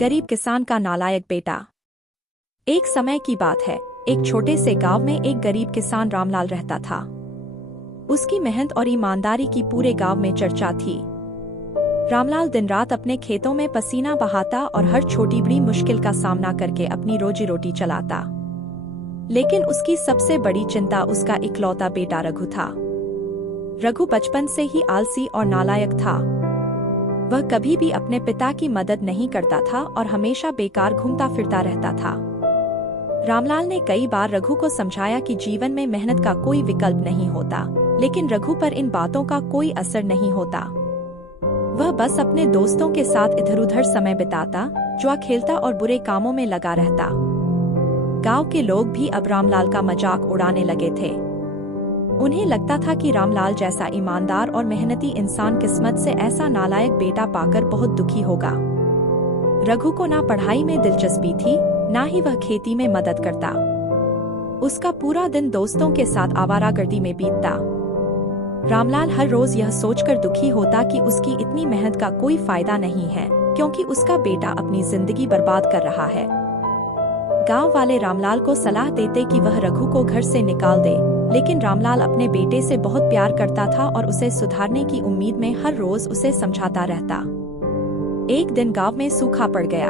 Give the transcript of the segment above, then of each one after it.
गरीब किसान का नालायक बेटा। एक समय की बात है, एक छोटे से गांव में एक गरीब किसान रामलाल रहता था। उसकी मेहनत और ईमानदारी की पूरे गांव में चर्चा थी। रामलाल दिन रात अपने खेतों में पसीना बहाता और हर छोटी बड़ी मुश्किल का सामना करके अपनी रोजी रोटी चलाता। लेकिन उसकी सबसे बड़ी चिंता उसका इकलौता बेटा रघु था। रघु बचपन से ही आलसी और नालायक था। वह कभी भी अपने पिता की मदद नहीं करता था और हमेशा बेकार घूमता फिरता रहता था। रामलाल ने कई बार रघु को समझाया कि जीवन में मेहनत का कोई विकल्प नहीं होता, लेकिन रघु पर इन बातों का कोई असर नहीं होता। वह बस अपने दोस्तों के साथ इधर उधर समय बिताता, जुआ खेलता और बुरे कामों में लगा रहता। गांव के लोग भी अब रामलाल का मजाक उड़ाने लगे थे। उन्हें लगता था कि रामलाल जैसा ईमानदार और मेहनती इंसान किस्मत से ऐसा नालायक बेटा पाकर बहुत दुखी होगा। रघु को ना पढ़ाई में दिलचस्पी थी, ना ही वह खेती में मदद करता। उसका पूरा दिन दोस्तों के साथ आवारागर्दी में बीतता। रामलाल हर रोज यह सोचकर दुखी होता कि उसकी इतनी मेहनत का कोई फायदा नहीं है, क्योंकि उसका बेटा अपनी जिंदगी बर्बाद कर रहा है। गांव वाले रामलाल को सलाह देते कि वह रघु को घर से निकाल दे, लेकिन रामलाल अपने बेटे से बहुत प्यार करता था और उसे सुधारने की उम्मीद में हर रोज उसे समझाता रहता। एक दिन गांव में सूखा पड़ गया।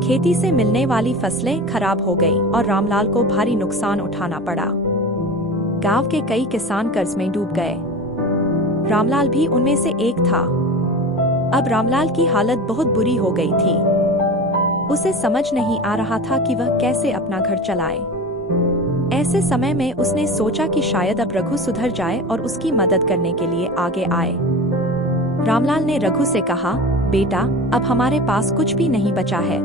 खेती से मिलने वाली फसलें खराब हो गई और रामलाल को भारी नुकसान उठाना पड़ा। गांव के कई किसान कर्ज में डूब गए। रामलाल भी उनमें से एक था। अब रामलाल की हालत बहुत बुरी हो गई थी। उसे समझ नहीं आ रहा था कि वह कैसे अपना घर चलाए। ऐसे समय में उसने सोचा कि शायद अब रघु सुधर जाए और उसकी मदद करने के लिए आगे आए। रामलाल ने रघु से कहा, बेटा, अब हमारे पास कुछ भी नहीं बचा है।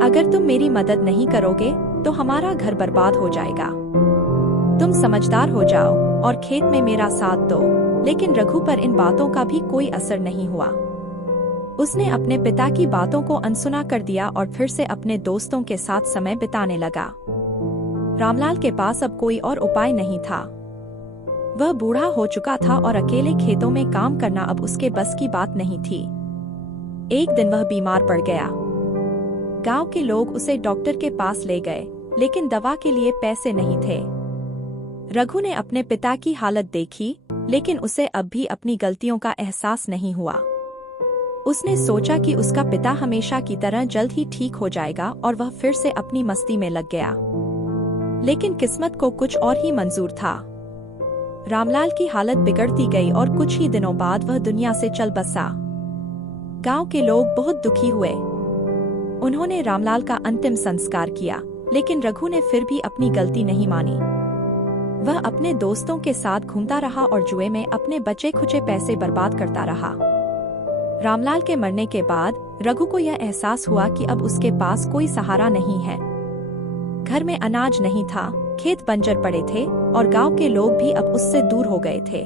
अगर तुम मेरी मदद नहीं करोगे तो हमारा घर बर्बाद हो जाएगा। तुम समझदार हो जाओ और खेत में मेरा साथ दो। लेकिन रघु पर इन बातों का भी कोई असर नहीं हुआ। उसने अपने पिता की बातों को अनसुना कर दिया और फिर से अपने दोस्तों के साथ समय बिताने लगा। रामलाल के पास अब कोई और उपाय नहीं था। वह बूढ़ा हो चुका था और अकेले खेतों में काम करना अब उसके बस की बात नहीं थी। एक दिन वह बीमार पड़ गया। गांव के लोग उसे डॉक्टर के पास ले गए, लेकिन दवा के लिए पैसे नहीं थे। रघु ने अपने पिता की हालत देखी, लेकिन उसे अब भी अपनी गलतियों का एहसास नहीं हुआ। उसने सोचा कि उसका पिता हमेशा की तरह जल्द ही ठीक हो जाएगा और वह फिर से अपनी मस्ती में लग गया। लेकिन किस्मत को कुछ और ही मंजूर था। रामलाल की हालत बिगड़ती गई और कुछ ही दिनों बाद वह दुनिया से चल बसा। गांव के लोग बहुत दुखी हुए। उन्होंने रामलाल का अंतिम संस्कार किया, लेकिन रघु ने फिर भी अपनी गलती नहीं मानी। वह अपने दोस्तों के साथ घूमता रहा और जुए में अपने बचे खुचे पैसे बर्बाद करता रहा। रामलाल के मरने के बाद रघु को यह एहसास हुआ कि अब उसके पास कोई सहारा नहीं है। घर में अनाज नहीं था, खेत बंजर पड़े थे और गांव के लोग भी अब उससे दूर हो गए थे।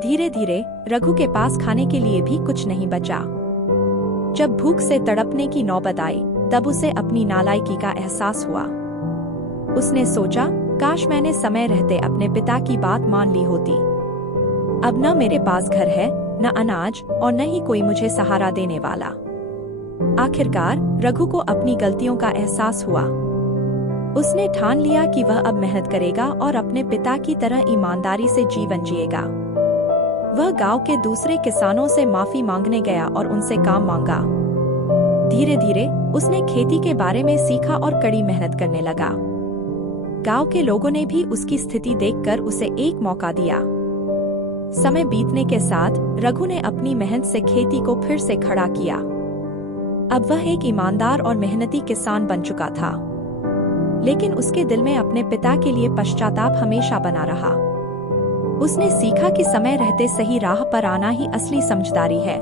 धीरे धीरे रघु के पास खाने के लिए भी कुछ नहीं बचा। जब भूख से तड़पने की नौबत आई, तब उसे अपनी नालायकी का एहसास हुआ। उसने सोचा, काश मैंने समय रहते अपने पिता की बात मान ली होती। अब न मेरे पास घर है, न अनाज और न ही कोई मुझे सहारा देने वाला। आखिरकार रघु को अपनी गलतियों का एहसास हुआ। उसने ठान लिया कि वह अब मेहनत करेगा और अपने पिता की तरह ईमानदारी से जीवन जिएगा। वह गांव के दूसरे किसानों से माफी मांगने गया और उनसे काम मांगा। धीरे धीरे उसने खेती के बारे में सीखा और कड़ी मेहनत करने लगा। गांव के लोगों ने भी उसकी स्थिति देखकर उसे एक मौका दिया। समय बीतने के साथ रघु ने अपनी मेहनत से खेती को फिर से खड़ा किया। अब वह एक ईमानदार और मेहनती किसान बन चुका था। लेकिन उसके दिल में अपने पिता के लिए पश्चाताप हमेशा बना रहा। उसने सीखा कि समय रहते सही राह पर आना ही असली समझदारी है।